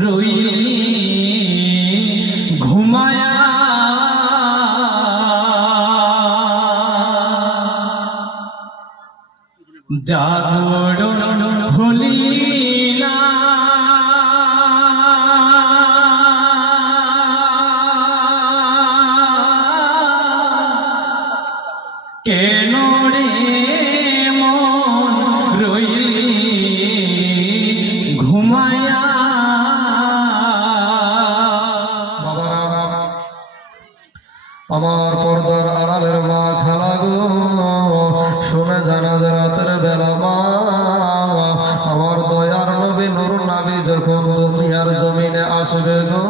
রইলি ঘুমায়া জাদু প্রথমে জানাজার রাতের বেলা মা আমার দয়ার নবী নুর নাবি যখন দুনিয়ার জমিনে আসবে গো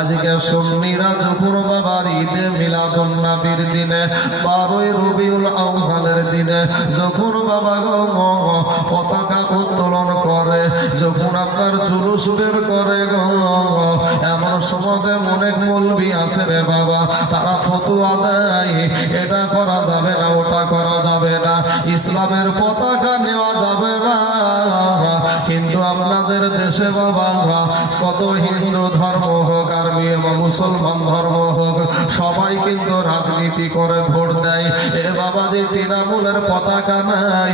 আজকে সুন্নিরা যখন বাবার ঈদে মিলাদুল নাবির দিনে বারোই রবিউল আউ্বানের দিনে যখন বাবা গো পতাকা উত্তোলন করে যখন আপনার জুলুস বের করে এমন সময়তে অনেক মলবি আছে রে বাবা তারা ফতুয়া দেয় এটা করা যাবে না ওটা করা যাবে না ইসলামের পতাকা নেওয়া যাবে না কিন্তু আপনাদের দেশে বাবা কত হিন্দু ধর্ম হোক মুসলমান ধর্ম হোক সবাই কিন্তু রাজনীতি করে ভোট দেয় এ বাবা যে তৃণমূলের পতাকা নাই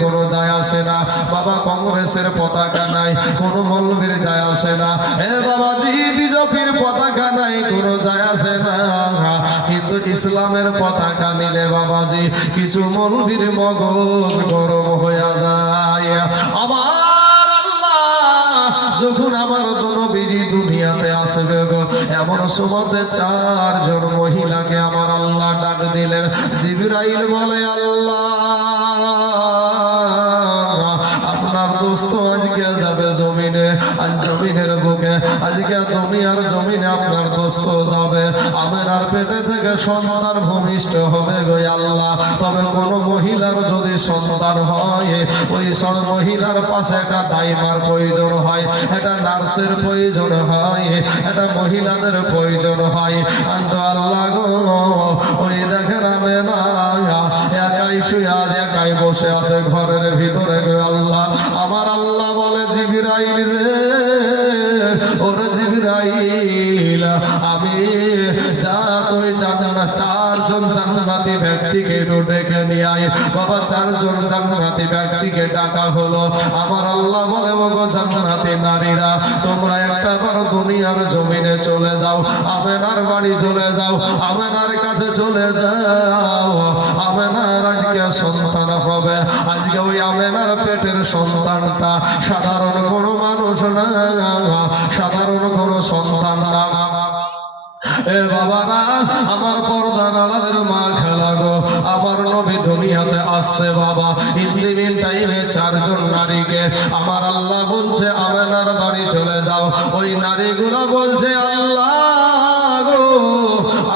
কোনো যায় আসে না বাবা কংগ্রেসের পতাকা নাই যায় আসে না এ বাবা জি বিজেপির পতাকা নাই কোনো যায় আসে না কিন্তু ইসলামের পতাকা নিলে বাবাজি কিছু মলবির মগজ গরম হয়ে যায় আবার আল্লাহ যখন আসবে গো এমন সুমতে চারজন মহিলাকে আমার আল্লাহ ডাক দিলেন জিবরাইল বলে আল্লাহ আপনার দোস্ত আজকে যাবে জমিনে আজ জমিনের আজকে দুনিয়ার জমিনে আপনার দোস্ত যাবে আমেনার পেটে থেকে সন্তান ভূমিষ্ঠ হবে গো আল্লাহ তবে কোন মহিলার যদি সন্তান হয় ওই সব মহিলার পাশে একটা ডাইমার প্রয়োজন হয় এটা নার্সের প্রয়োজন হয় এটা মহিলাদের প্রয়োজন হয় আন্ত আল্লাহ গো ওই দেখেন আমেনা একাই শুয়ে আজ একাই বসে আছে ঘরের ভিতরে নাই বাবা চারজন জান্নাতি ব্যক্তিকে ডাকা হলো আমার আল্লাহ বলে বগো জান্নাতি নারীরা তোমরা একটা বার দুনিয়ার জমিনে চলে যাও আমেনার বাড়ি চলে যাও আমেনার কাছে চলে যাও আমেনার আজকে সন্তান হবে আজকে ওই আমেনার পেটের সন্তানটা সাধারণ কোনো মানুষ না সাধারণ কোনো সন্তান না এ বাবা না আমার পর্দার আলাদের মা আমার নবী দুনিয়াতে আসছে বাবা ইন্দিবিন টাইমে চারজন নারীকে আমার আল্লাহ বলছে আমার বাড়ি চলে যাও ওই নারীগুলো বলছে আল্লাহ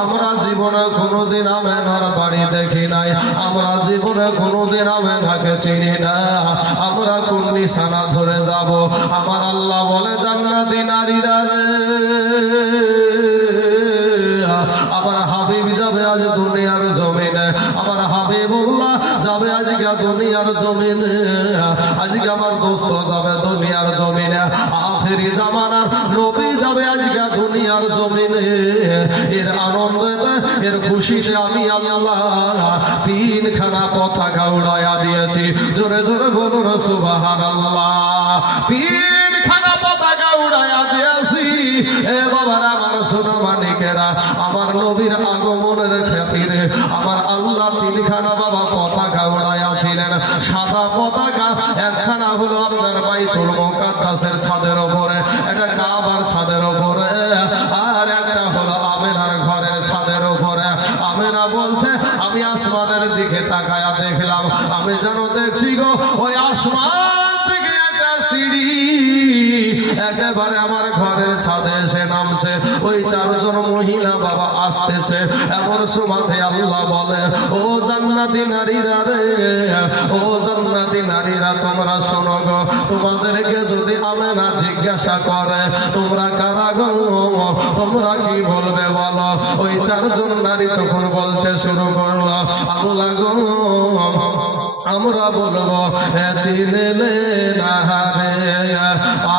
আমরা জীবনে কোনোদিন আমেনার বাড়ি দেখি নাই আমরা জীবনে কোনোদিন আমেনাকে চিনি না আমরা কোন নিশানা ধরে যাব আমার আল্লাহ বলে জান্নাতি নারীরা সাদা পতাকা একখানা হলো আপনার বাইতুল মোকাদ্দাসের ছাদের ওপরে এটা কাবার ছাদের ওপরে আর একটা হলো আমেনার ঘরের ছাদের ওপরে আমেনা বলছে আমি আসমানের দিকে তাকায়া দেখলাম আমি যেন দেখছি গো ওই আসমান থেকে একটা সিঁড়ি একেবারে আমার ঘরের ছাদে এসে নামছে ওই চারজন মহিলা বাবা আসতেছে এমন সুমাতে আল্লাহ বলে ও জান্নাতি নারী আমাদেরকে যদি না জিজ্ঞাসা করে তোমরা কারা গো তোমরা কি বলবে বলো ওই চারজন নারী তখন বলতে শুরু করলো আল্লাহ গো আমরা বলবো চিনলে না রে আ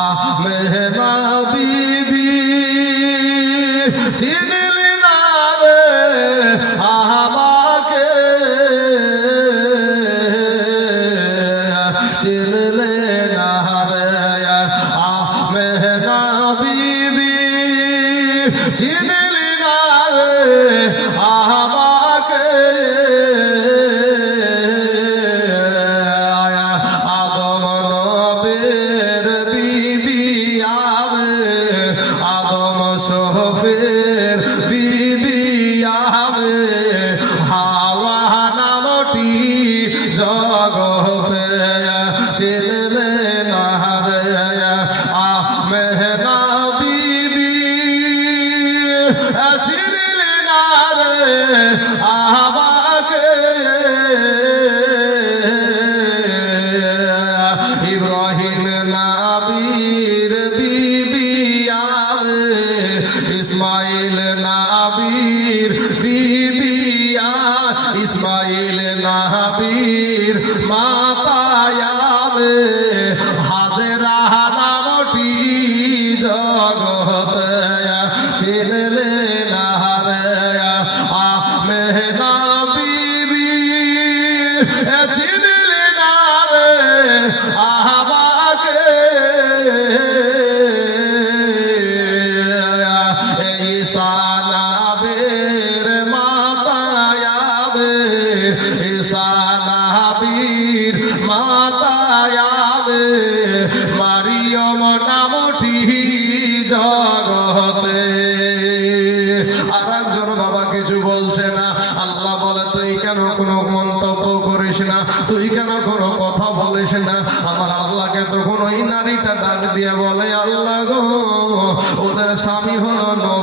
আল্লাহ গো ওদের স্বামী হলো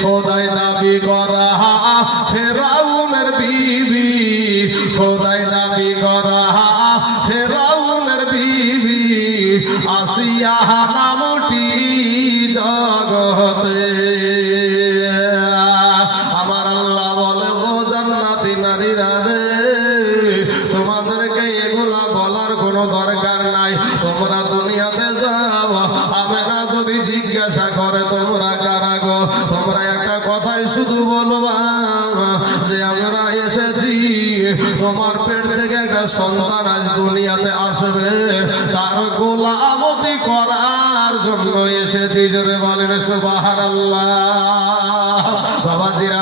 খোদাই দাবি করা ফেরাউনের বিবি খোদাই দাবি করা ফেরাউনের বিবি আসিয়া জোরে বলবে সোবাহার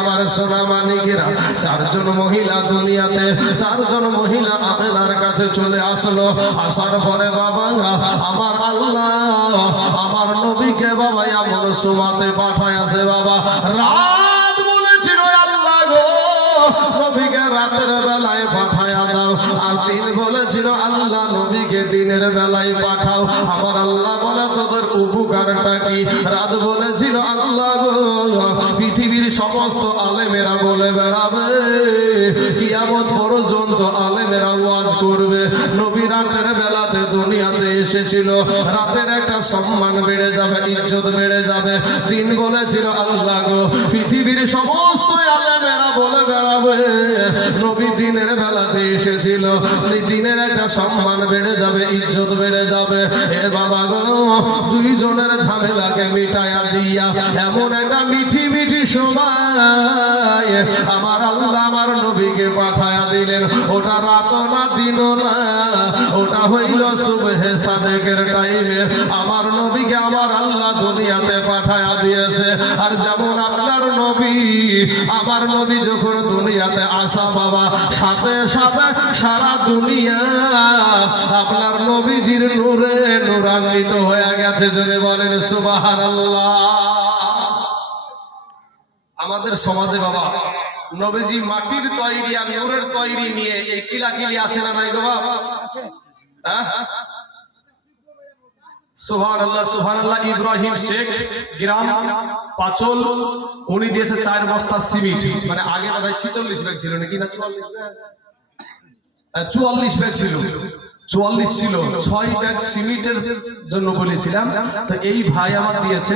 আমার সোনা মানিকেরা চারজন মহিলা দুনিয়াতে চারজন মহিলা আমেনার কাছে চলে আসলো আসার পরে বাবা আমার আল্লাহ আমার নবীকে বাবাই আমার সুমাতে পাঠায় আছে বাবা রাত বলেছিল আল্লাহ গো নবীকে রাতের বেলায় পাঠায় দাও আর দিন বলেছিল আল্লাহ নবীকে দিনের বেলায় পাঠাও আমার আল্লাহ কারটাকে রাত বলেছিল আল্লাহ পৃথিবীর সমস্ত আলেমেরা বলে বেড়াবে কিয়ামত পর্যন্ত আলেমেরা ওয়াজ করবে নবী রাতের বেলাতে দুনিয়াতে এসেছিল রাতের একটা সম্মান বেড়ে যাবে ইজ্জত বেড়ে যাবে দিন বলেছিল আল্লাহ গো পৃথিবীর সমস্ত আলেমেরা বলে বেড়াবে নবী দিনের বেলাতে এসেছিল দিনের সম্মান বেড়ে যাবে ইজ্জত বেড়ে যাবে এ বাবা গো দুইজনের ঝামেলাকে মিটায়া দিয়া এমন একটা মিঠি মিঠি সময় আমার আল্লাহ আমার নবীকে পাঠায়া দিলেন ওটা রাত না দিন না ওটা হইল সুবহে সাদেকের টাইমে আমার নবীকে আমার আল্লাহ দুনিয়াতে পাঠায়া দিয়েছে আর যেমন আপনার নবী আমার নবী যখন দুনিয়াতে আসা বাবা সাথে সাথে সারা দুনিয়া আপনার নবীজির নূরে নূরান্বিত হয়ে গেছে জোরে বলেন সুবাহান আমাদের সমাজে বাবা নবীজি মাটির তৈরি আর নূরের তৈরি নিয়ে এই কিলাকিলি আছে না নাই বাবা হ্যাঁ? উনি চার বস্তা মানে আগে ব্যাগ ছিল না চুয়াল্লিশ হ্যাঁ, চুয়াল্লিশ ব্যাগ ছিল চুয়াল্লিশ ছিল ছয় ব্যাগ সিমেন্টের জন্য বলেছিলাম তো এই ভাই আমার দিয়েছে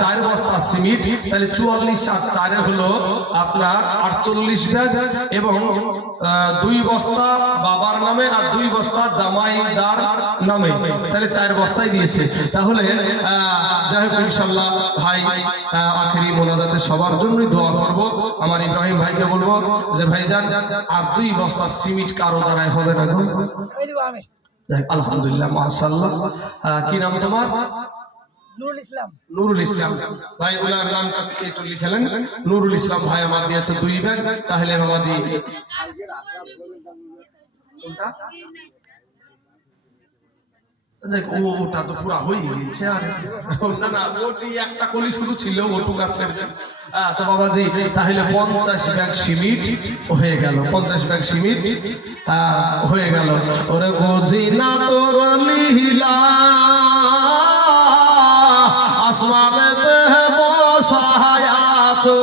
চার বস্তা সিমেন্ট তাহলে চুয়াল্লিশ আর চারে হলো আপনার আটচল্লিশ ব্যাগ এবং দুই বস্তা বাবার নামে আর দুই বস্তা জামাইদার নামে তাহলে চার বস্তায় দিয়েছে তাহলে যাই হোক ইনশাল্লাহ ভাই আখেরি মোনাজাতে সবার জন্যই দোয়া করবো আমার ইব্রাহিম ভাইকে বলবো যে ভাই যান আর দুই বস্তা সিমিট কারো দ্বারাই হবে না আলহামদুলিল্লাহ মাশাআল্লাহ কি নাম তোমার নুরুল ইসলাম ভাই লিখেলেন নুরুল ইসলাম ভাই আমার দিয়েছে দুই ব্যাগ তাহলে আমাদের কোনটা ওটা তো পুরা হয়ে গেছে আর না না ওটি একটা কলি শুরু ছিল ওটু গাছের তো বাবাজি তাহলে পঞ্চাশ ব্যাগ সিমিট হয়ে গেল পঞ্চাশ ব্যাগ সিমিট হয়ে গেল ওরে বুঝি না তোর মিহিলা আসমানেতে বসায় আছো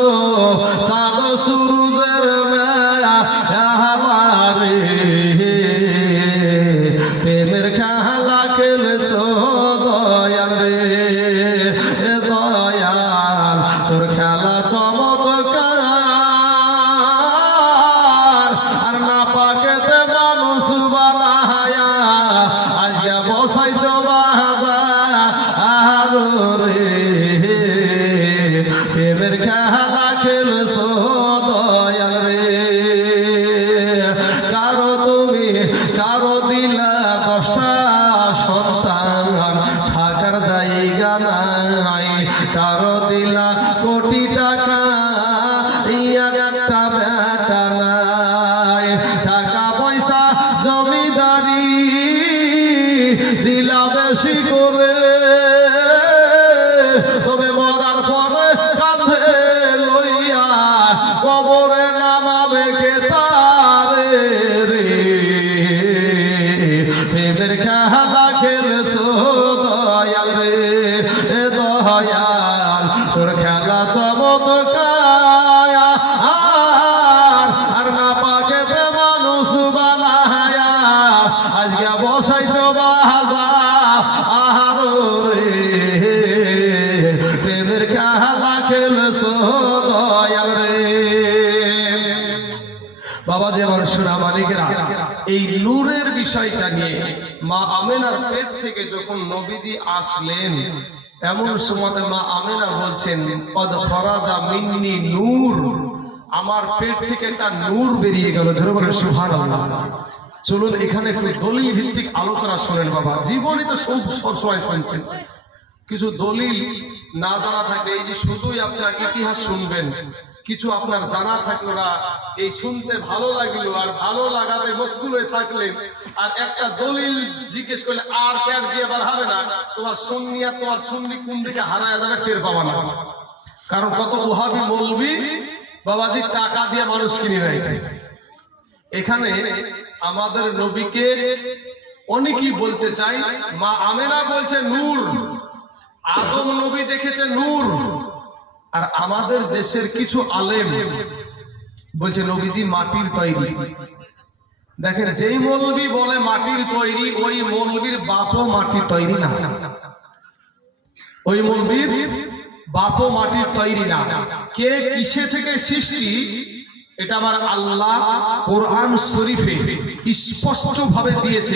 হয়ার তোর খেলা চমত আর না পাকে মানুষ বানায়া আজকে বসাইছ বাবা যেমন সোনা মালিকেরা এই নূরের বিষয়টা নিয়ে মা আমেনার পেট থেকে যখন নবীজি আসলেন এমন সময় মা আমেনা বলছেন পদ ফরাজা মিন্নি নূর আমার পেট থেকে একটা নূর বেরিয়ে গেল চলুন এখানে একটু দলিল ভিত্তিক আলোচনা শোনেন বাবা জীবনে তো সবসময় শুনছেন কিছু দলিল না জানা থাকলে এই যে শুধুই আপনার ইতিহাস শুনবেন কিছু আপনার জানা থাকলো না এই শুনতে ভালো লাগলো আর ভালো লাগাতে মশগুল হয়ে থাকলে আর একটা দলিল জিজ্ঞেস করলে আর প্যাট দিয়ে বার হবে না তোমার সন্নি আর তোমার সন্নি কোন দিকে হারায় যাবে টের পাবা না কারণ কত ওহাবি বলবি বাবাজি টাকা দিয়ে মানুষ কিনে নেয় এখানে আমাদের নবীকে অনেকেই বলতে চাই মা আমেনা বলছে নূর আদম নবী দেখেছে নূর আর আমাদের দেশের কিছু আলেম বলছে নবীজি মাটির তৈরি দেখেন যেই মৌলবি বলে মাটির তৈরি ওই মৌলবীর বাপও মাটির তৈরি না ওই মৌলবীর বাপও মাটির তৈরি না কে কিসে থেকে সৃষ্টি এটা আমার আল্লাহ কোরআন শরীফে স্পষ্ট ভাবে দিয়েছে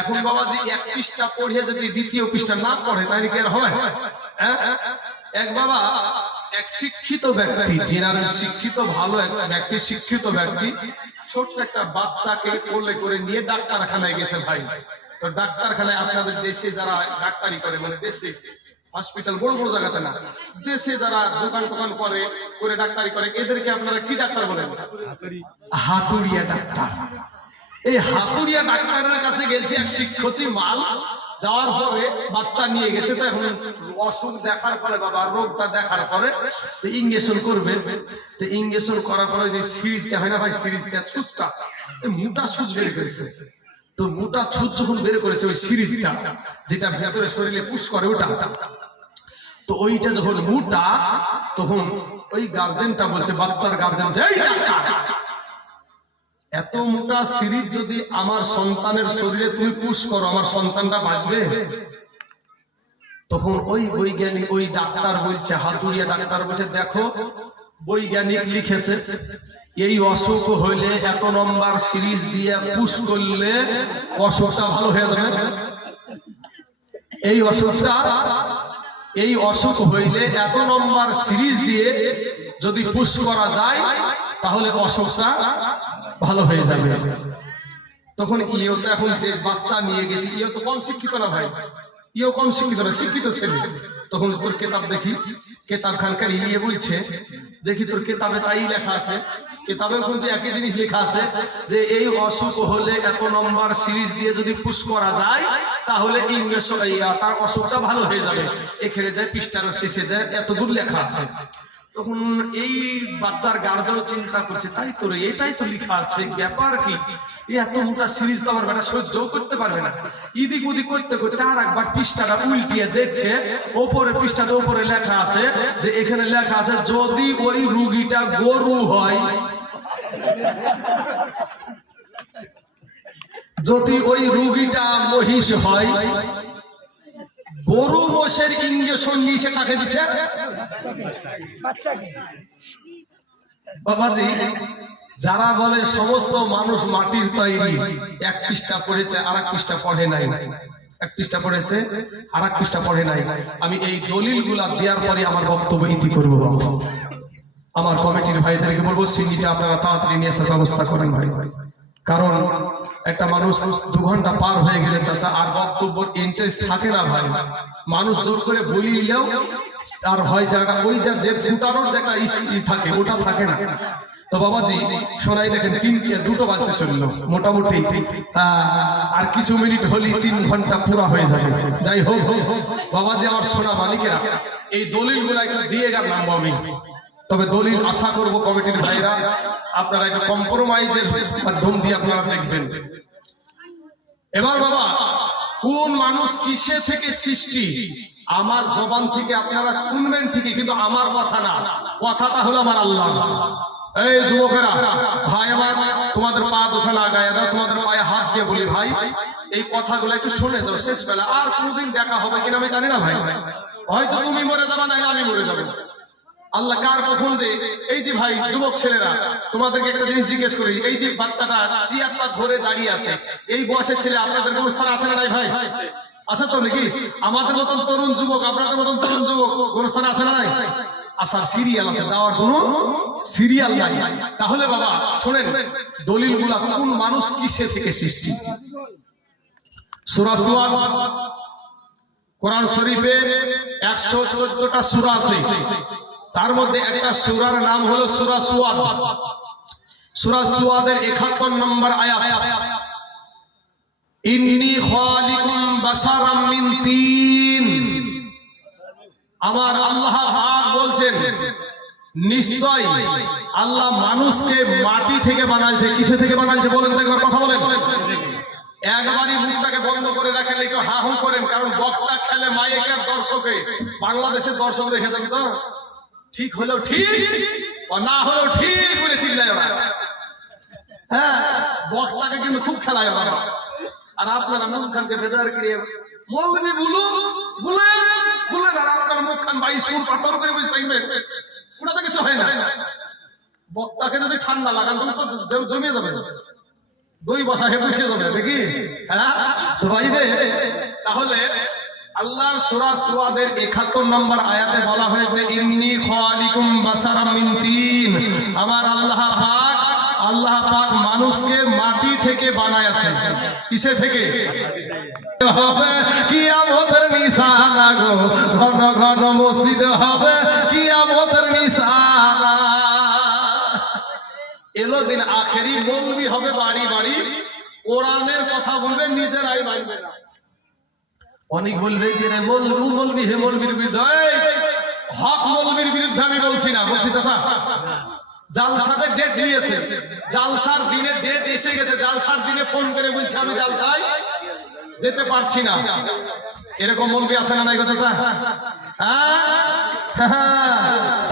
এখন বাবা যে এক পৃষ্ঠা পড়িয়ে যদি দ্বিতীয় পৃষ্ঠা না পড়ে তাহলে কি আর হয় হ্যাঁ? এক বাবা এক শিক্ষিত ব্যক্তি জেনারেল শিক্ষিত ভালো এক ব্যক্তি শিক্ষিত ব্যক্তি ছোট একটা বাচ্চাকে কোলে করে নিয়ে ডাক্তারখানায় গেছে ভাই তো ডাক্তারখানায় আপনাদের দেশে যারা ডাক্তারি করে মানে দেশে হসপিটাল বড় বড় জায়গাতে না দেশে যারা দোকান টোকান করে করে ডাক্তারি করে এদেরকে আপনারা কি ডাক্তার বলেন হাতুরিয়া ডাক্তার এই হাতুরিয়া ডাক্তারের কাছে গেছে এক শিক্ষতি মাল যাওয়ার পরে বাচ্চা নিয়ে গেছে তো এখন অসুখ দেখার পরে বাবা রোগটা দেখার পরে ইঞ্জেকশন করবে তো ইঞ্জেকশন করার পরে যে সিরিজটা হয় না ভাই সিরিজটা সুচটা মোটা সুচ বের করেছে তো মোটা সুচ যখন বের করেছে ওই সিরিজটা যেটা ভেতরে শরীরে পুশ করে ওটা তো ওইটা যখন মোটা তখন ওই গার্জেনটা বলছে বাচ্চার গার্জেন যে এত মোটা সিরিজ যদি আমার সন্তানের শরীরে তুমি পুশ করো আমার সন্তানটা বাঁচবে তখন ওই বৈজ্ঞানিক ওই ডাক্তার বলছে হাতুরিয়া ডাক্তার বলছে দেখো বৈজ্ঞানিক লিখেছে এই অসুখ হইলে এত নম্বর সিরিজ দিয়ে পুশ করলে অসুখটা ভালো হয়ে যাবে এই অসুখটা এই অসুখ হইলে এত নম্বর সিরিজ দিয়ে যদি পুশ করা যায় তাহলে অসুখটা ভালো হয়ে যাবে তখন ইও তো এখন যে বাচ্চা নিয়ে গেছে ইও তো কম শিক্ষিত না ভাই ইও কম শিক্ষিত না শিক্ষিত ছেলে তখন তোর কেতাব দেখি কেতাব খানকার ইয়ে বলছে দেখি তোর কেতাবে তাই লেখা আছে কেতাবে কিন্তু একই জিনিস লেখা আছে যে এই অসুখ হলে এত নম্বর সিরিজ দিয়ে যদি পুশ করা যায় তাহলে ইংরেজ তার অসুখটা ভালো হয়ে যাবে এখানে যায় পৃষ্ঠার শেষে যায় এত দূর লেখা আছে তখন এই বাচ্চার গার্জেন চিন্তা করছে তাই তো এটাই তো লিখা আছে ব্যাপার কি এত মোটা সিরিজ তো আমার বেটা সহ্য করতে পারবে না ইদিক উদিক করতে করতে আর একবার পৃষ্ঠাটা উল্টিয়ে দেখছে ওপরে পৃষ্ঠাটা ওপরে লেখা আছে যে এখানে লেখা আছে যদি ওই রুগীটা গরু হয় যদি ওই রুগীটা মহিষ হয় গরু মোষের ইঞ্জেকশন নিয়েছে কাকে দিচ্ছে বাবাজি যারা বলে সমস্ত মানুষ মাটির তৈরি এক পৃষ্ঠা পড়েছে আর এক পৃষ্ঠা পড়ে নাই এক পৃষ্ঠা পড়েছে আর এক পৃষ্ঠা পড়ে নাই আমি এই দলিল গুলা দেওয়ার পরে আমার বক্তব্য ইতি করবো আমার কমিটির ভাইদেরকে বলবো সিজিটা আপনারা তাড়াতাড়ি নিয়ে আসার ব্যবস্থা করেন ভাই কারণ একটা মানুষ দু ঘন্টা পার হয়ে গেলে চাষা আর বক্তব্য ইন্টারেস্ট থাকে না ভাই মানুষ জোর করে বলিলেও তার হয় জায়গা ওই যা যে ফুটানোর যে একটা স্ত্রী থাকে ওটা থাকে না তো বাবাজি শোনাই দেখেন তিনটে দুটো বাজতে চলল মোটামুটি আর কিছু মিনিট হলি তিন ঘন্টা পুরা হয়ে যাবে যাই হোক বাবাজি আমার সোনা মালিকেরা এই দলিল গুলা একটা দিয়ে গেলাম আমি তবে দলিল আশা করব কমিটির ভাইরা আপনারা একটা কম্প্রোমাইজের মাধ্যম দিয়ে আপনারা দেখবেন এবার বাবা কোন মানুষ কিসে থেকে সৃষ্টি আমার জবান থেকে আপনারা শুনবেন ঠিকই কিন্তু আমার কথা না কথাটা হলো আমার আল্লাহ এই যুবকেরা ভাই আমার তোমাদের পা দোকান আগায় দাও তোমাদের পায়ে হাত দিয়ে বলি ভাই এই কথাগুলো একটু শুনে যাও শেষ বেলা আর কোনোদিন দেখা হবে কিনা আমি জানি না ভাই হয়তো তুমি মরে যাবা না আমি মরে যাবো আল্লাহ কার কখন যে এই যে ভাই যুবক ছেলেরা তোমাদেরকে একটা জিনিস জিজ্ঞেস করি এই যে বাচ্চাটা চিয়াতটা ধরে দাঁড়িয়ে আছে এই বয়সের ছেলে আপনাদের কোন স্থান আছে না নাই ভাই আচ্ছা তো নাকি আমাদের মতন তরুণ যুবক আপনাদের মতন তরুণ যুবক কোন স্থান আছে না নাই তাহলে বাবা শোনেন দলিল গুলা কোন মানুষ কিসে থেকে সৃষ্টি কোরআন শরীফের একশো চোদ্দটা সুরা আছে তার মধ্যে একটা সুরার নাম হলো সুরা সুয়াদ সুরা সুয়াদের একাত্তর নম্বর আয়া আমার আল্লাহ পাক বলছেন নিশ্চয় আল্লাহ মানুষকে মাটি থেকে বানাইছে কিসে থেকে বানাইছে বলেন একবার কথা বলেন একবারই মুখটাকে বন্ধ করে রাখেন একটু হা হুম করেন কারণ বক্তা খেলে মায়েকে দর্শকে বাংলাদেশের দর্শক দেখেছেন তো ঠিক হলেও ঠিক না হলেও ঠিক করে চিল্লায় ওরা হ্যাঁ বক্তাকে কিন্তু খুব খেলা ওরা আর আপনারা মুখ খানকে বেজার করিয়ে মৌলবি বলুন বলে বলে আর আপনার মুখ খান বাইশ ফুট পাথর করে বসে থাকবে ওটা তো কিছু হয় না বক্তাকে যদি ঠান্ডা লাগান তো জমিয়ে যাবে দই বসা হে বসে যাবে দেখি হ্যাঁ ভাই তাহলে আল্লাহর সূরা সুয়াদের একাত্তর নম্বর আয়াতে বলা হয়েছে ইমনি খালিকুম আমার আল্লাহ পাক আল্লাহ পাক মানুষকে মাটি থেকে বানায় কিসে থেকে হবে কি আমাদের ঘন ঘন মসজিদ হবে কি আমাদের এলো দিন আখেরি মৌলবি হবে বাড়ি বাড়ি ওরানের কথা বলবে নিজেরাই বাড়বে না অনেক বলবে যে রে মলবু মলবি হে মলবির বিদায় হক মলবির বিরুদ্ধে আমি বলছি না বলছি চাচা জালসাতে ডেট দিয়েছে জালসার দিনে ডেট এসে গেছে জালসার দিনে ফোন করে বলছি আমি জালসাই যেতে পারছি না এরকম মলবি আছে না নাই গো চাচা হ্যাঁ?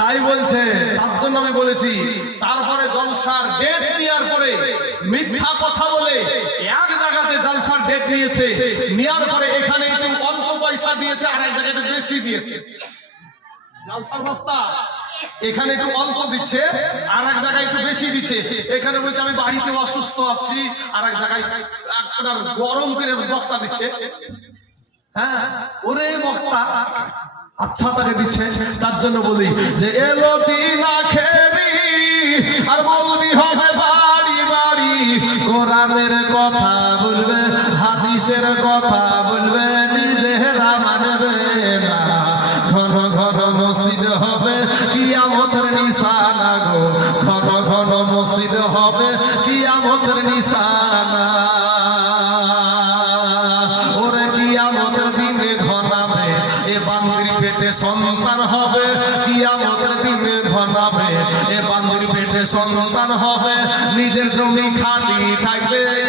তাই বলছে তার জন্য আমি বলেছি তারপরে জলসার ডেট নেওয়ার পরে মিথ্যা কথা বলে এক জালসার ডেট নিয়েছে নেওয়ার পরে এখানে একটু অল্প পয়সা দিয়েছে আর এক জায়গায় বেশি দিয়েছে জালসার বক্তা এখানে একটু অল্প দিচ্ছে আর এক জায়গায় একটু বেশি দিচ্ছে এখানে বলছে আমি বাড়িতে অসুস্থ আছি আর এক জায়গায় গরম করে বক্তা দিচ্ছে হ্যাঁ ওরে বক্তা আচ্ছা তাকে দিচ্ছে তার জন্য বলি যে এলো দিনা খেরি আর মৌলি হবে বাড়ি বাড়ি কোরআনের কথা বলবে কিসের কথা বলবে নিজেরা মানবে না ঘন ঘন মসজিদ হবে কি আমতের নিশানা গো ঘন ঘন মসজিদ হবে কি আমতের নিশানা ওরে কি আমতের দিনে ঘনাবে এ বান্দির পেটে সন্তান হবে কি আমতের দিনে ঘনাবে এ বান্দির পেটে সন্তান হবে নিজের জমি খালি থাকবে